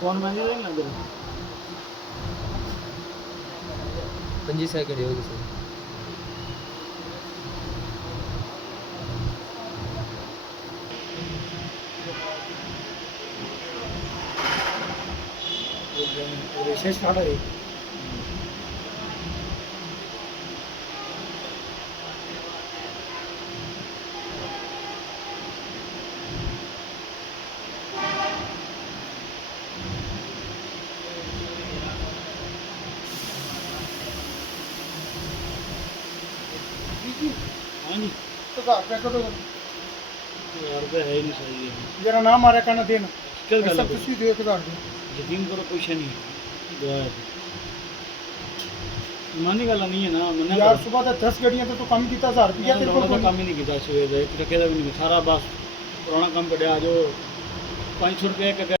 कौन महंगी देंगे ना इधर 25 सेकंड होगी सर रेशेस काढा रे हाँ जी तो का पैकेट हो यार रुपये है ही नहीं सही है जरा नाम आ रहा कहना देना चल गया सब कुछ ही दे 1000 दे यकीन करो पैसा नहीं है दुआ है मानी गल नहीं है ना मैंने यार सुबह तो 10 गड्डियां तो कम किया 1000 रुपया तेरे को को काम ही नहीं किया सवेरे टके का भी नहीं सारा बस पुराना काम कढ़िया जो 500 रुपये